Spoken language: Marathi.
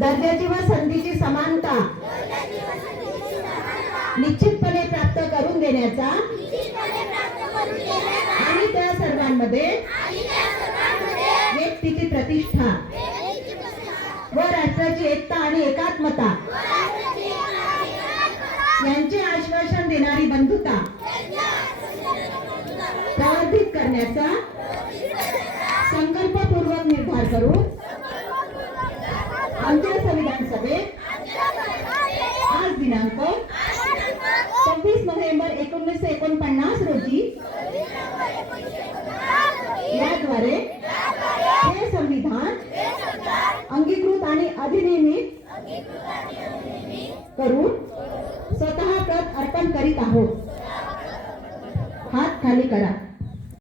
दर्जाची व संधीची समानता निश्चितपणे प्राप्त करून देण्याचा आणि त्या सर्वांमध्ये व्यक्तीची प्रतिष्ठा व राष्ट्राची एकता आणि एकात्मता यांचे आश्वासन देणारी बंधुता प्रवर्धित करण्याचा संकल्पपूर्वक निर्धार करून आमच्या संविधान सभेत आज दिनांक 26 नोव्हेंबर 1949 रोजी याद्वारे हे संविधान अंगीकृत आणि अधिनियमित करून स्वतः प्रत अर्पण करीत आहोत। हात खाली करा।